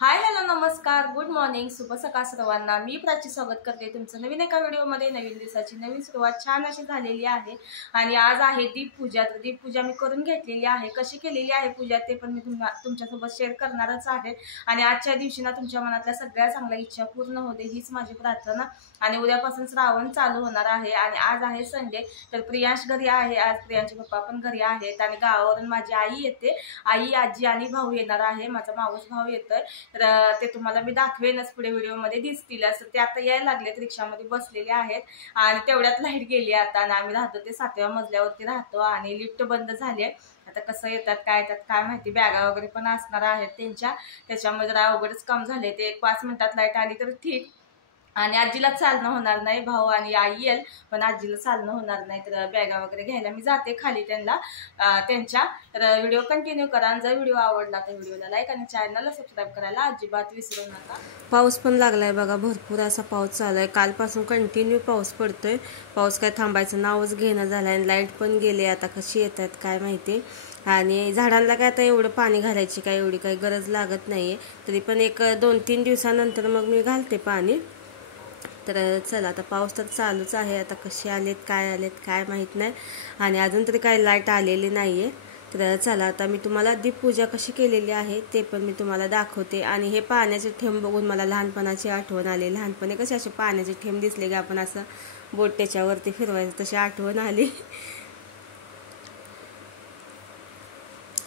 Hi hello नमस्कार good morning शुभ सकाळ सर्वांना। मी प्राची स्वागत करते तुमचं नवीन एका व्हिडिओमध्ये। नवीन दिवसाची नवीन सुरुवात छान अशी झालेली आहे आणि आज आहे दीपपूजा। तर दीपपूजा मी करून घेतलेली आहे। कशी केलेली आहे पूजा ते पण मी तुमच्यासोबत शेअर करणारच आहे। आणि आजच्या दिवशी ना तुमच्या मनातल्या सगळ्या चांगल्या इच्छा पूर्ण होते हीच माझी प्रार्थना। आणि उद्यापासून श्रावण चालू होणार आहे आणि आज आहे संडे। तर प्रियांश घरी आहे, आज प्रियांचे पप्पा पण घरी आहेत आणि गावावरून माझी आई येते। आई आजी आणि भाऊ येणार आहे, माझा मावस भाऊ येतोय। तर ते तुम्हाला मी दाखवेनच पुढे व्हिडिओमध्ये दिसतीलच। ते आता यायला लागलेत, रिक्षामध्ये बसलेले आहेत आणि तेवढ्यात लाईट गेली आता आणि आम्ही राहतो ते 7व्या मजल्यावरती राहतो आणि लिफ्ट बंद झाली आहे। आता कसं येतात काय माहिती, बॅगा वगैरे पण असणार आहेत त्यांच्या, त्याच्यामुळे जरा अवघडच काम झाले। ते 5 मिनिटात लाईट आली तर ठीक। आणि आजीला चालणं होणार नाही, भाऊ आणि आई येईल पण आजीला चालणं होणार नाही। तर बॅगा वगैरे घ्यायला मी जाते खाली त्यांच्या। तर व्हिडिओ कंटिन्यू करा आणि जर व्हिडिओ आवडला तर व्हिडिओला लाईक आणि चॅनलला सबस्क्राईब करायला अजिबात विसरू नका। पाऊस पण लागलाय बघा, भरपूर असा पाऊस चालू आहे। कालपासून कंटिन्यू पाऊस पडतोय, पाऊस काय थांबायचं नावच घेणं झालंय आणि लाईट पण गेली। आता कशी येतात काय माहिती। आणि झाडांना काय आता एवढं पाणी घालायची काय एवढी काही गरज लागत नाहीये, तरी पण एक 2-3 दिवसानंतर मग मी घालते पाणी। तर चला आता पाऊस तर चालूच आहे, आता कसे आलेत काय माहित नाही आणि अजून तरी काही लाईट आलेली नाहीये। तर चला आता मी तुम्हाला दीपपूजा कशी केलेली आहे ते पण मी तुम्हाला दाखवते। आणि हे पाण्याचे थेंब बघून मला लहानपणाची आठवण आली। लहानपणी कसे असे पाण्याचे थेंब दिसले की आपण असं बोट त्याच्यावरती फिरवायचं, तशी आठवण आली।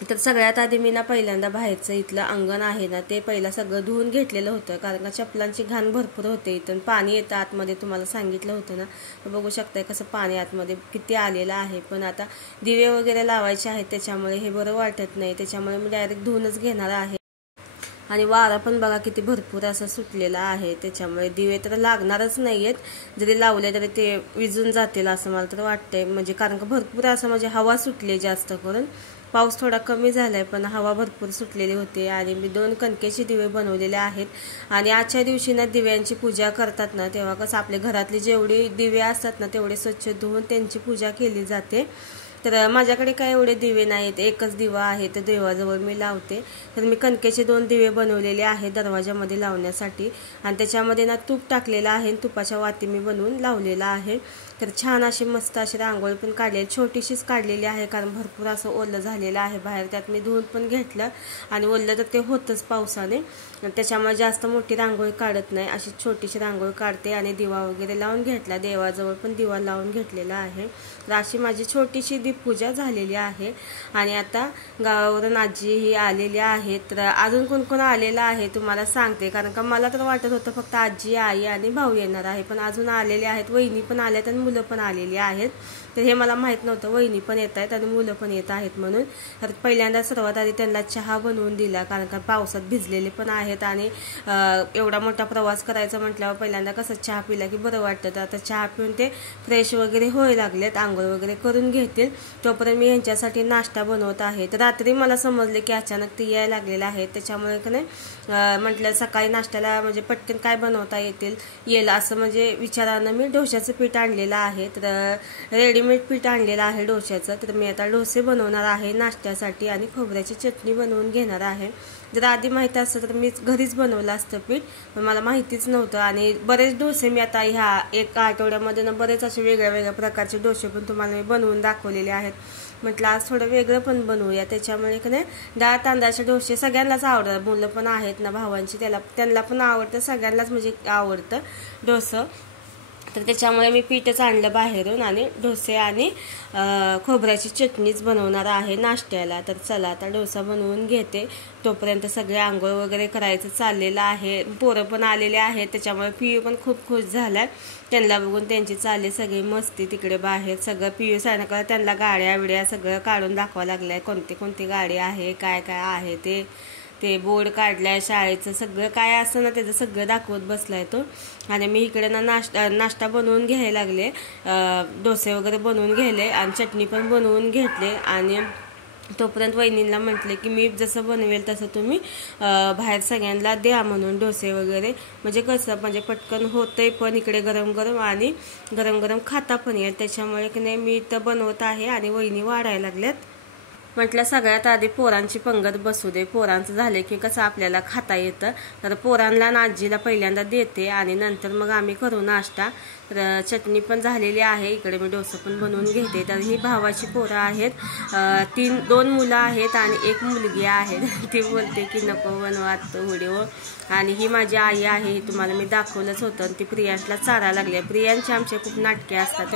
तर सगळ्यात आधी मी ना पहिल्यांदा बाहेरचं इथलं अंगण आहे ना ते पहिला सगळं धुवून घेतलेलं होतं, कारण का चपलांची घाण भरपूर होते। इथून पाणी येतं आतमध्ये, तुम्हाला सांगितलं होतं ना। तर बघू शकताय कसं पाणी आतमध्ये किती आलेलं आहे। पण आता दिवे वगैरे लावायचे आहेत त्याच्यामुळे हे बरं वाटत नाही, त्याच्यामुळे मी डायरेक्ट धुवूनच घेणार आहे। आणि वारा पण बघा किती भरपूर असा सुटलेला आहे, त्याच्यामुळे दिवे तर लागणारच नाहीयेत। जरी लावले तरी ते विजून जातील असं मला तर वाटतंय, म्हणजे कारण का भरपूर असं म्हणजे हवा सुटली जास्त करून। पाऊस थोडा कमी झालाय पण हवा भरपूर सुटलेली होती। आणि मी 2 कणकेचे दिवे बनवलेले आहेत। आणि आजच्या दिवशी ना दिव्यांची पूजा करतात ना तेव्हा कसं आपल्या घरातले जेवढे दिवे असतात ना तेवढे स्वच्छ धुवून त्यांची पूजा केली जाते। तर माझ्याकडे काय एवढे दिवे नाहीत, एकच दिवा आहे तर देवाजवळ मी लावते। तर मी कणकेचे 2 दिवे बनवलेले आहेत दरवाजामध्ये लावण्यासाठी आणि त्याच्यामध्ये ना तूप टाकलेलं आहे, तुपाच्या वाती मी बनवून लावलेला आहे। तर छान अशी मस्त अशी रांगोळी पण काढली, छोटीशीच काढलेली आहे कारण भरपूर असं ओलं झालेलं आहे बाहेर। त्यात मी धुवून पण घेतलं आणि ओलं तर ते होतंच पावसाने, त्याच्यामुळे जास्त मोठी रांगोळी काढत नाही, अशी छोटीशी रांगोळी काढते आणि दिवा वगैरे लावून घेतला। देवाजवळ पण दिवा लावून घेतलेला आहे। तर अशी माझी छोटीशी दीपपूजा झालेली आहे। आणि आता गावावरून आजी ही आलेली आहे, तर अजून कोण कोण आलेलं आहे तुम्हाला सांगते, कारण का मला तर वाटत होतं फक्त आजी आई आणि भाऊ येणार आहे, पण अजून आलेले आहेत, वहिनी पण आल्यात आणि मुलं पण आलेली आहेत। तर हे मला माहित नव्हतं वहिनी पण येत आहेत आणि मुलं पण येत आहेत म्हणून। तर पहिल्यांदा सर्वात आधी त्यांना चहा बनवून दिला, कारण का पावसात भिजलेले पण आहेत आणि एवढा मोठा प्रवास करायचा म्हटल्यावर पहिल्यांदा कसं चहा पिला की बरं वाटतं। आता चहा पिऊन ते फ्रेश वगैरे व्हायला लागलेत, आंघोळ वगैरे करून घेतील, तोपर्यंत मी यांच्यासाठी नाश्ता बनवत आहे। तर रात्री मला समजले की अचानक ते यायला लागलेलं आहे, त्याच्यामुळे की नाही म्हटलं सकाळी नाश्त्याला म्हणजे पटकन काय बनवता येईल असं म्हणजे विचारानं मी डोश्याचं पीठ आणलेलं आहे। तर रेडीमेड पीठ आणलेलं आहे डोश्याचं। तर मी आता डोसे बनवणार आहे नाश्त्यासाठी आणि खोबऱ्याची चटणी बनवून घेणार आहे। जर आधी माहिती असतं तर मी घरीच बनवलं असतं पीठ, पण मला माहितीच नव्हतं। आणि बरेच डोसे मी आता ह्या 1 आठवड्यामध्ये ना बरेच असे वेगळ्या प्रकारचे डोसे पण तुम्हाला मी बनवून दाखवलेले आहेत। म्हटलं आज थोडं वेगळं पण बनवूया, त्याच्यामुळे की नाही डाळ तांदळाचे डोसे सगळ्यांनाच आवडतात, मुलं पण आहेत ना भावांची त्यांना पण आवडतं, सगळ्यांनाच म्हणजे आवडतं डोसं। तर त्याच्यामुळे मी पीठच आणलं बाहेरून आणि डोसे आणि खोबऱ्याची चटणीच बनवणार आहे नाश्त्याला। तर चला आता डोसा बनवून घेते, तोपर्यंत सगळे आंघोळ वगैरे करायचं चाललेलं आहे। पोरं पण आलेले आहेत, त्याच्यामुळे पियू पण खूप खुश झालाय, त्यांना बघून त्यांची चालली सगळी मस्ती तिकडे बाहेर। सगळं पियू सांगा त्यांना गाड्या बिड्या सगळं काढून दाखवा लागलाय, कोणती गाडी आहे काय आहे ते बोर्ड काढलाय शाळेचं, सगळं काय असं ना त्याचं सगळं दाखवत बसलाय तो। आणि मी इकडे ना नाश्ता बनवून घ्यायला लागले, डोसे वगैरे बनवून घ्यायले आणि चटणी पण बनवून घेतले। आणि तोपर्यंत वहिनींना म्हटले की मी जसं बनवेल तसं तुम्ही बाहेर सगळ्यांना द्या म्हणून डोसे वगैरे, म्हणजे कसं म्हणजे पटकन होतंय पण इकडे गरम गरम आणि गरम गरम खाता पण येईल, त्याच्यामुळे की नाही मी इथं बनवत आहे आणि वहिनी वाढायला लागल्यात। म्हटलं सगळ्यात आधी पोरांची पंगत बसू दे, पोरांचं झाले की कसं आपल्याला खाता येतं. तर पोरांना आणि आजीला पहिल्यांदा देते आणि नंतर मग आम्ही करू नाश्ता. तर चटणी पण झालेली आहे, इकडे मी डोसा पण बनवून घेते. तर ही भावाची पोरं आहेत, 2 मुलं आहेत आणि 1 मुलगी आहे. ती बोलते की नको बनवा व्हिडिओ. आणि ही माझी आई आहे, तुम्हाला मी दाखवलंच होतं. आणि ती प्रियांशला चारायला लागली. प्रियांचे आमचे खूप नाटके असतात,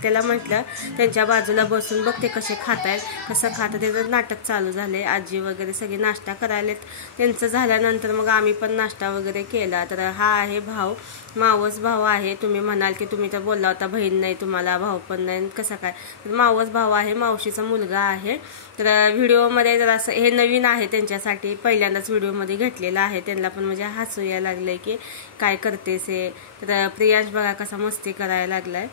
त्याला म्हटलं त्यांच्या बाजूला बसून बघते कसे खात आहेत, कसं खातं. त्याचं नाटक चालू झाले. आजी वगैरे सगळे नाश्ता करायलेत. त्यांचं झाल्यानंतर मग आम्ही पण नाश्ता वगैरे केला. तर हा आहे भाऊ, मावस भाऊ आहे. तुम्ही म्हणाल की तुम्ही तर बोलला होता बहीण नाही तुम्हाला, भाऊ पण नाही, कसं काय. तर मावस भाऊ आहे, मावशीचा मुलगा आहे. तर व्हिडिओमध्ये जर असं हे नवीन आहे त्यांच्यासाठी, पहिल्यांदाच व्हिडिओमध्ये घेतलेलं आहे. त्यांना पण म्हणजे हसू यायला लागलंय की काय करतेस हे. तर प्रियांश बघा कसा मस्ती करायला लागलाय.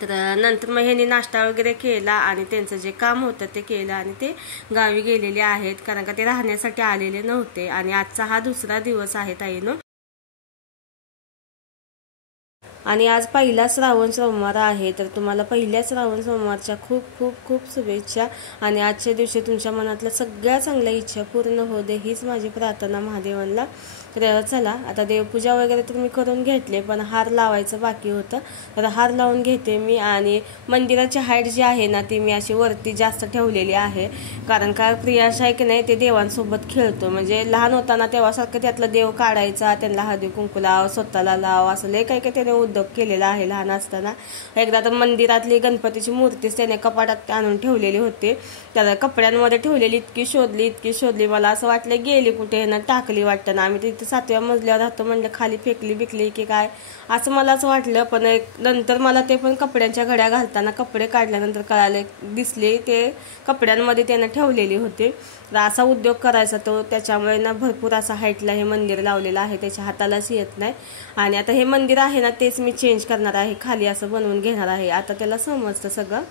तर नंतर मग ह्यांनी नाश्ता वगैरे केला आणि त्यांचं जे काम होतं ते केलं आणि ते गावी गेलेले आहेत, कारण का ते राहण्यासाठी आलेले नव्हते. आणि आजचा हा दुसरा दिवस आहे ताईनो. आणि आज पहिला श्रावण सोमवार आहे. तर तुम्हाला पहिल्या श्रावण सोमवारच्या खूप खूप खूप शुभेच्छा. आणि आजच्या दिवशी तुमच्या मनातल्या सगळ्या चांगल्या इच्छा पूर्ण होऊ दे, हीच माझी प्रार्थना महादेवांना. तर चला आता देवपूजा वगैरे तर मी करून घेतले, पण हार लावायचं बाकी होतं. तर हार लावून घेते मी. आणि मंदिराची हाईट जी आहे ना ती मी अशी वरती जास्त ठेवलेली आहे, कारण का प्रियांश आहे की नाही ते देवांसोबत खेळतो. म्हणजे लहान होताना तेव्हासारखं त्यातला देव काढायचा, त्यांना हळदी कुंकू लाव, स्वतःला लाव, असं लय काही त्याने उद्योग केलेला आहे लहान असताना. एकदा तर मंदिरातली गणपतीची मूर्तीच त्याने कपाटात आणून ठेवलेली होती. त्याला कपड्यांमध्ये ठेवलेली, इतकी शोधली मला असं वाटलं गेली कुठे ना, टाकली वाटतं ना. आम्ही तिथे 7व्या मजल्यावर राहतो, म्हणलं खाली फेकली बिकली की काय असं मला असं वाटलं. पण नंतर मला ते पण कपड्यांच्या घड्या घालताना कपडे काढल्यानंतर कळाले, दिसले ते कपड्यांमध्ये त्याने ठेवलेली होते. तर असा उद्योग करायचा तो, त्याच्यामुळे ना भरपूर असा हाईटला हे मंदिर लावलेलं आहे, त्याच्या हातालाच येत नाही. आणि आता हे मंदिर आहे ना तेच मी चेंज करणार आहे, खाली असं बनवून घेणार आहे. आता त्याला समजतं सगळं.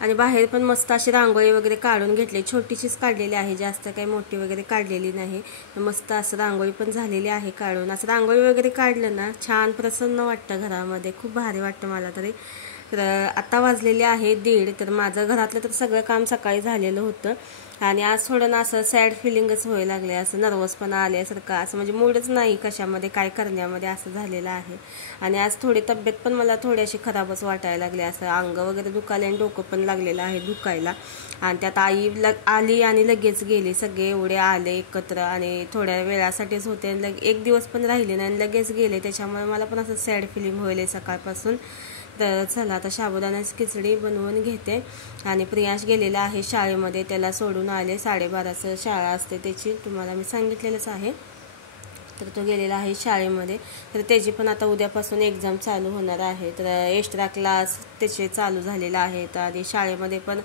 आणि बाहेर पण मस्त अशी रांगोळी वगैरे काढून घेतली, छोटीशीच काढलेली आहे, जास्त काही मोठी वगैरे काढलेली नाही. मस्त असं रांगोळी पण झालेली आहे काढून. असं रांगोळी वगैरे काढलं ना छान प्रसन्न वाटतं घरामध्ये, खूप भारी वाटतं मला तरी. तर आता वाजलेले आहे 1:30. तर माझं घरातलं तर सगळं काम सकाळी झालेलं होतं. आणि आज थोडं ना असं सॅड फिलिंगच व्हायला लागले, असं नर्वसपणा आल्यासारखं, असं म्हणजे मूडच नाही कशामध्ये काय करण्यामध्ये, असं झालेलं आहे. आणि आज थोडी तब्येत पण मला थोडीशी खराबच वाटायला लागली, असं अंग वगैरे दुखायला आणि डोकं पण लागलेलं आहे दुखायला. आणि त्यात आई आली आणि लगेच गेली, सगळे एवढे आले एकत्र आणि थोड्या वेळासाठीच होते, 1 दिवस पण राहिले नाही आणि लगेच गेले. त्याच्यामुळे मला पण असं सॅड फिलिंग व्हायला सकाळपासून. तर चला आता साबुदाण्याची खिचडी बनवून घेते. आणि प्रियांश गेलेला आहे शाळेमध्ये, त्याला सोडून आले, 12:30 शाळा असते त्याची, तुम्हाला मी सांगितलेलंच आहे. तर तो गेलेला आहे शाळेमध्ये. तर त्याची पण आता उद्यापासून एक्झाम चालू होणार आहे. तर एक्स्ट्रा क्लास त्याचे चालू झालेला आहेत आणि शाळेमध्ये पण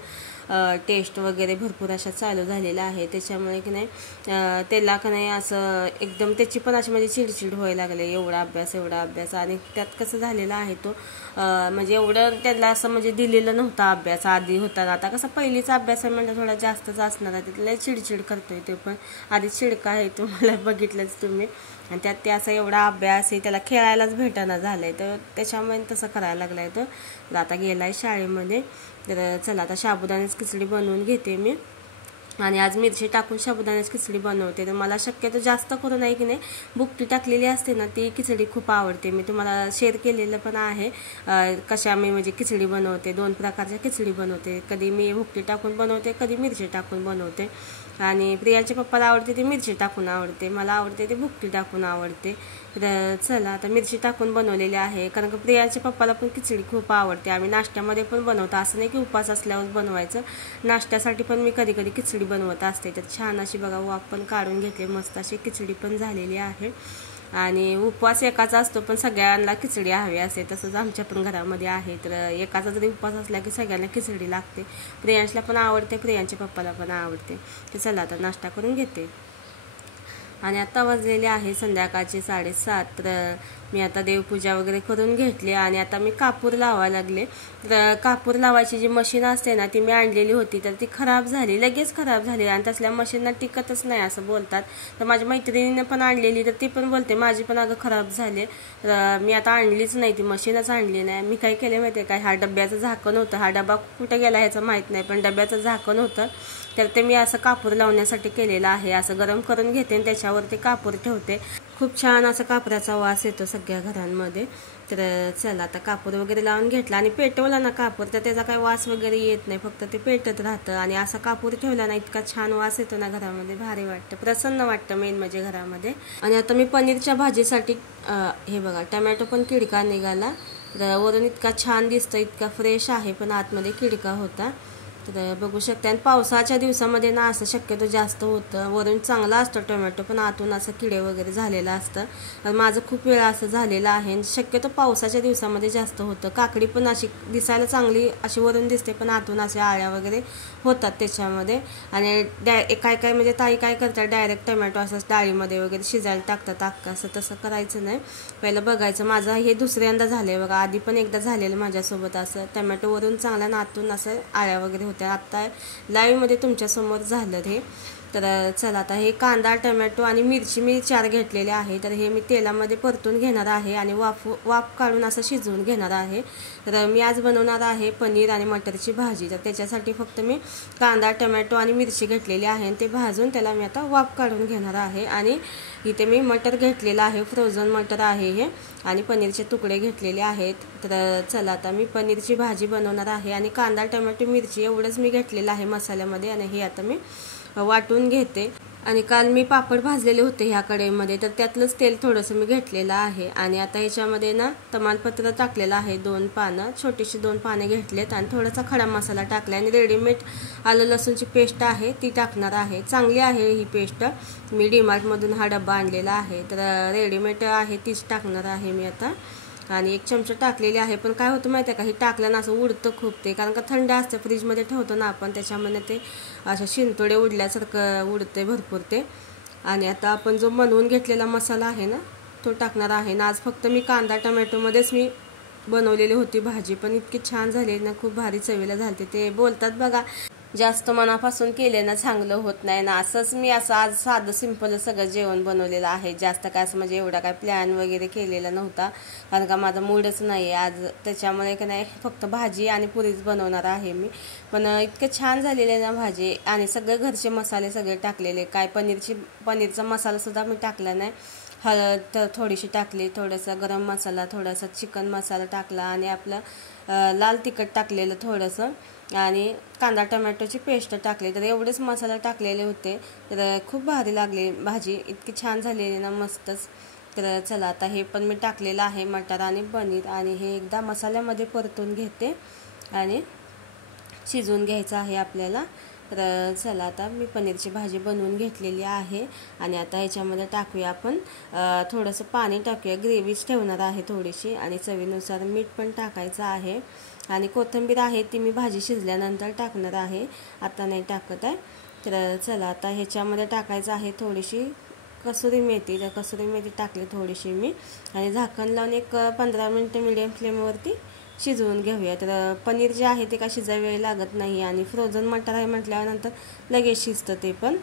टेस्ट वगैरे भरपूर अशा चालू झालेल्या आहे. त्याच्यामुळे की नाही त्याला का नाही असं एकदम त्याची पण अशी म्हणजे चिडचिड व्हायला लागले, एवढा अभ्यास. आणि त्यात कसं झालेलं आहे तो म्हणजे एवढं त्याला असं म्हणजे दिलेलं नव्हता अभ्यास आधी होता. आता कसं पहिलीचा अभ्यास आहे म्हणजे थोडा जास्तच असणार आहे, तिथला चिडचिड करतोय ते पण. आधी चिडका आहे तुम्हाला बघितलंच तुम्ही. आणि त्यात ते असं एवढा अभ्यास आहे, त्याला खेळायलाच भेटाना झालंय, तर त्याच्यामुळे तसं करायला लागलाय तो. तर आता गेलाय शाळेमध्ये. तर चला आता साबुदाण्याची खिचडी बनवून घेते मी. आणि आज मिरची टाकून साबुदाण्याची खिचडी बनवते. तर मला शक्यतो जास्त करून आहे की नाही भुकटी टाकलेली असते ना ती खिचडी खूप आवडते. मी तुम्हाला शेअर केलेलं पण आहे कशा मी म्हणजे खिचडी बनवते, 2 प्रकारच्या खिचडी बनवते. कधी मी भुकटी टाकून बनवते, कधी मिरची टाकून बनवते. आणि प्रियांच्या पप्पाला आवडते ती मिरची टाकून आवडते, मला आवडते ती भुकटी टाकून आवडते. तर चला आता मिरची टाकून बनवलेली आहे, कारण की प्रियांच्या पप्पाला पण खिचडी खूप आवडते. आम्ही नाश्त्यामध्ये पण बनवतो, असं नाही की उपास असल्यावर बनवायचं, नाश्त्यासाठी पण मी कधी कधी खिचडी बनवत असते. तर छान अशी बघा वाफ पण काढून घेतली, मस्त अशी खिचडी पण झालेली आहे. आणि उपवास एकाचा असतो पण सगळ्यांना खिचडी हवी असते, तसंच आमच्या पण घरामध्ये आहे. तर एकाचा जरी उपवास असला की सगळ्यांना खिचडी लागते. प्रियांशला पण आवडते, प्रियांच्या पप्पाला पण आवडते. तर चला आता नाश्ता करून घेते. आणि आता वाजलेले आहे संध्याकाळचे 7:30. तर मी आता देवपूजा वगैरे करून घेतली आणि आता मी कापूर लावायला लागले. तर कापूर लावायची जी मशीन असते ना ती मी आणलेली होती, तर ती खराब झाली, लगेच खराब झाली आणि तसल्या मशीनला टिकतच नाही असं बोलतात. तर माझ्या मैत्रिणीने पण आणलेली, तर ती पण बोलते माझी पण अगं खराब झाली. तर मी आता आणलीच नाही, ती मशीनच आणली नाही. मी काय केले माहिती आहे काय, हा डब्याचं झाकण होतं, हा डबा कुठे गेला ह्याचं माहीत नाही, पण डब्याचं झाकण होतं, तर ते मी असं कापूर लावण्यासाठी केलेलं आहे. असं गरम करून घेते आणि त्याच्यावरती कापूर ठेवते. खूप छान असा कापराचा वास येतो सगळ्या घरांमध्ये. तर चला आता कापूर वगैरे लावून घेतला आणि पेटवला ना कापूर तर त्याचा काही वास वगैरे येत नाही, फक्त ते पेटत राहतं. आणि असा कापूर ठेवला ना इतका छान वास येतो ना घरामध्ये, भारी वाटतं, प्रसन्न वाटतं मेन म्हणजे घरामध्ये. आणि आता मी पनीरच्या भाजीसाठी हे बघा टमॅटो पण किडका निघाला, तर वरून इतका छान दिसतं, इतका फ्रेश आहे, पण आतमध्ये किडका होता. तर बघू शकते. आणि पावसाच्या दिवसामध्ये ना असं शक्यतो जास्त होतं, वरून चांगला असतो टोमॅटो पण आतून असं किडे वगैरे झालेलं असतं. माझं खूप वेळा असं झालेलं आहे. शक्यतो पावसाच्या दिवसामध्ये जास्त होतं. काकडी पण अशी दिसायला चांगली अशी वरून दिसते, पण आतून अशा आळ्या वगैरे होतात त्याच्यामध्ये. आणि काय काय म्हणजे ताई काय करतात, डायरेक्ट टोमॅटो असं डाळीमध्ये वगैरे शिजायला टाकतात अख्खा. असं तसं करायचं नाही, पहिलं बघायचं. माझं हे दुसऱ्यांदा झालंय बघा, आधी पण एकदा झालेलं माझ्यासोबत असं, टोमॅटो वरून चांगला नातून असं आळ्या वगैरे होत्या. आता लाईव्ह मध्ये तुमच्या समोर झालं हे. तर चला आता हे कांदा टोमॅटो आणि मिरची मी 4 घेतलेले आहे, तर हे मी तेलामध्ये परतून घेणार आहे आणि वाफ काढून असं शिजवून घेणार आहे. तर मी आज बनवणार आहे पनीर आणि मटरची भाजी. तर त्याच्यासाठी फक्त मी कांदा टोमॅटो आणि मिरची घेतलेली आहे आणि ते भाजून त्याला मी आता वाफ काढून घेणार आहे. आणि इथे मी मटर घेतलेलं आहे, फ्रोझन मटर आहे हे, आणि पनीरचे तुकडे घेतलेले आहेत. तर चला आता मी पनीरची भाजी बनवणार आहे आणि कांदा टोमॅटो मिरची एवढंच मी घेतलेलं आहे मसाल्यामध्ये. आणि हे आता मी वाटून घेते. आणि काल मी पापड भाजलेले होते ह्या कढईमध्ये, तर त्यातलंच तेल थोडंसं मी घेतलेलं आहे. आणि आता ह्याच्यामध्ये ना तमालपत्र टाकलेलं आहे, 2 पानं, छोटीशी 2 पाने घेतलेत आणि थोडासा खडा मसाला टाकला. आणि रेडीमेड आलं लसूणची पेस्ट आहे ती टाकणार आहे. चांगली आहे ही पेस्ट, मी डीमार्टमधून हा डब्बा आणलेला आहे, तर रेडीमेड आहे तीच टाकणार आहे मी आता. आणि 1 चमचा टाकलेली आहे. पण काय होतं माहिती आहे का, ही टाकलं ना असं उडतं खूप ते, कारण का थंड असतं, फ्रीजमध्ये ठेवतो ना आपण, त्याच्यामध्ये ते असं शिंतोडे उडल्यासारखं उडते भरपूर ते. आणि आता आपण जो बनवून घेतलेला मसाला आहे ना तो टाकणार आहे ना. आज फक्त मी कांदा टोमॅटोमध्येच मी बनवलेली होती भाजी, पण इतकी छान झाली ना, खूप भारी चवीला झाली. ते बोलतात बघा, जास्त मनापासून केले ना चांगलं होत नाही ना. असंच मी असं आज साधं सिंपल सगळं जेवण बनवलेलं आहे. जास्त काय असं म्हणजे एवढा काय प्लॅन वगैरे केलेला नव्हता, कारण का माझा मूडच नाही आज. त्याच्यामुळे की नाही फक्त भाजी आणि पुरीच बनवणार आहे मी. पण इतकं छान झालेले ना भाजी. आणि सगळे घरचे मसाले सगळे टाकलेले, काय पनीरचा मसाला सुद्धा मी टाकला नाही. हळद थोडीशी टाकली, थोडासा गरम मसाला, थोडासा चिकन मसाला टाकला आणि आपलं लाल तिखट टाकलेलं थोडंसं, आणि कांदा टोमॅटोची पेस्ट टाकली. तर एवढेच मसाला टाकलेले होते. तर खूप भारी लागली भाजी, इतकी छान झालेली ना, मस्तच. तर चला आता हे पण मी टाकलेलं आहे मटर आणि पनीर, आणि हे एकदा मसाल्यामध्ये परतून घेते आणि शिजवून घ्यायचं आहे आपल्याला. तर चला आता मी पनीरची भाजी बनवून घेतलेली आहे. आणि आता ह्याच्यामध्ये टाकूया आपण थोडंसं पाणी टाकूया, ग्रेव्हीच ठेवणार आहे थोडीशी, आणि चवीनुसार मीठ पण टाकायचं आहे. आणि कोथिंबीर आहे ती मी भाजी शिजल्यानंतर टाकणार आहे, आता नाही टाकत आहे. तर चला आता ह्याच्यामध्ये टाकायचं आहे थोडीशी कसुरी मेथी. तर कसुरी मेथी टाकली थोडीशी मी, आणि झाकण लावून 15 मिनिटं मीडियम फ्लेमवरती शिजवून घेऊया. तर पनीर जे आहे ते काय शिजायला वेळ लागत नाही, आणि फ्रोझन मटर आहे म्हटल्यानंतर लगेच शिजतं ते पण.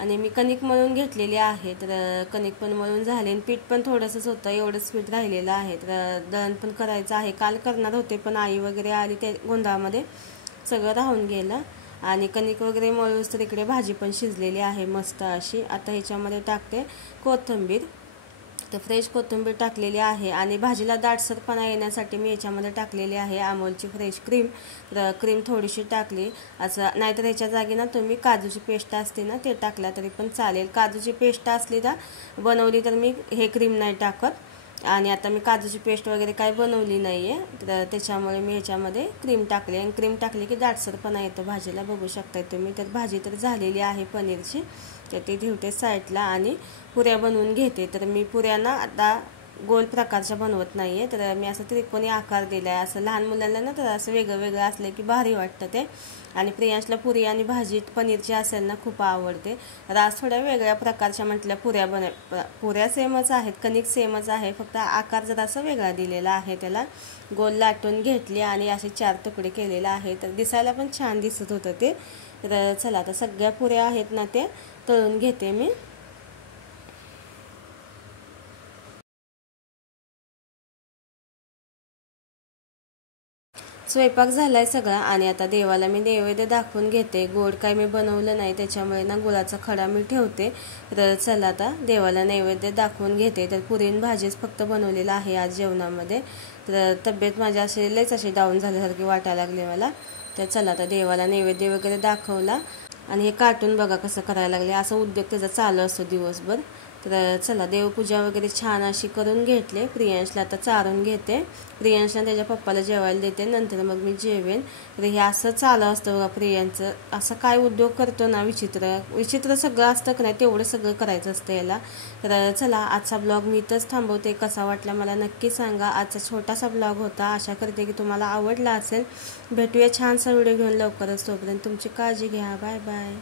आणि मी कणिक मळून घेतलेली आहे. तर कणिक पण मळून झाले, आणि पीठ पण थोडंसंच होतं, एवढंच पीठ राहिलेलं आहे. तर दळण पण करायचं आहे, काल करणार होते पण आई वगैरे आली, त्या गोंधळामध्ये सगळं राहून गेलं. आणि कणिक वगैरे मळूस तर इकडे भाजी पण शिजलेली आहे मस्त अशी. आता ह्याच्यामध्ये टाकते कोथिंबीर. तर फ्रेश कोथिंबीर टाकलेली आहे, आणि भाजीला दाटसरपणा येण्यासाठी मी याच्यामध्ये टाकलेली आहे अमूलची फ्रेश क्रीम. तर क्रीम थोडीशी टाकली असं, नाहीतर ह्याच्या जागी ना तुम्ही काजूची पेस्ट असते ना ते टाकला तरी पण चालेल. काजूची पेस्ट असली तर बनवली तर मी हे क्रीम नाही टाकत. आणि आता मी काजूची पेस्ट वगैरे काही बनवली नाही आहे, तर त्याच्यामुळे मी ह्याच्यामध्ये क्रीम टाकली. आणि क्रीम टाकली की दाटसरपणा येतो भाजीला, बघू शकताय तुम्ही. तर भाजी तर झालेली आहे पनीरची, तर ती ठेवते साईडला आणि पुऱ्या बनवून घेते. तर मी पुऱ्यांना आता गोल प्रकारच्या बनवत नाही आहे, तर मी असं त्रिकोणी आकार दिला आहे. असं लहान मुलांना ना तर असं वेगळं वेगळं असलं की भारी वाटतं ते. आणि प्रियांशला पुरी आणि भाजी पनीरची असेल ना खूप आवडते. तर आज थोड्या वेगळ्या प्रकारच्या म्हटल्या पुऱ्या सेमच आहेत, कणिक सेमच आहे, फक्त आकार जरा असं वेगळा दिलेला आहे. त्याला गोल लाटून घेतली आणि असे 4 तुकडे केलेले आहे, तर दिसायला पण छान दिसत होतं ते. तर चला आता सगळ्या पुऱ्या आहेत ना ते तळून घेते मी. स्वयंपाक झालाय सगळा आणि आता देवाला मी नैवेद्य दाखवून घेते. गोड काय मी बनवलं नाही, त्याच्यामुळे ना गुळाचा खडा मी ठेवते. तर चला आता देवाला नैवेद्य दाखवून घेते. तर पुरीन भाजीच फक्त बनवलेला आहे आज जेवणामध्ये. तर तब्येत माझी अशी लयच अशी डाऊन झाल्यासारखी वाटायला लागली मला. तर चला आता देवाला नैवेद्य वगैरे दाखवला. आणि हे कार्टून बघा कसं करायला लागले, असं उद्योग त्याचा चालू असतो दिवसभर. तर चला देवपूजा वगैरे छान अशी करून घेतले. प्रियांशला आता चारून घेते. प्रियांशला त्याच्या पप्पाला जेवायला देते, नंतर मग मी जेवेन. तर हे असं चालू असतं बघा प्रियांचं. असं काय उद्योग करतो ना, विचित्र सगळं असतं का नाही, तेवढं सगळं करायचं असतं याला. तर चला आजचा ब्लॉग मी इथंच थांबवते. कसा वाटला मला नक्की सांगा. आजचा छोटासा ब्लॉग होता. आशा करते की तुम्हाला आवडला असेल. भेटूया छानसा व्हिडिओ घेऊन लवकरच. तोपर्यंत तुमची काळजी घ्या. Bye bye.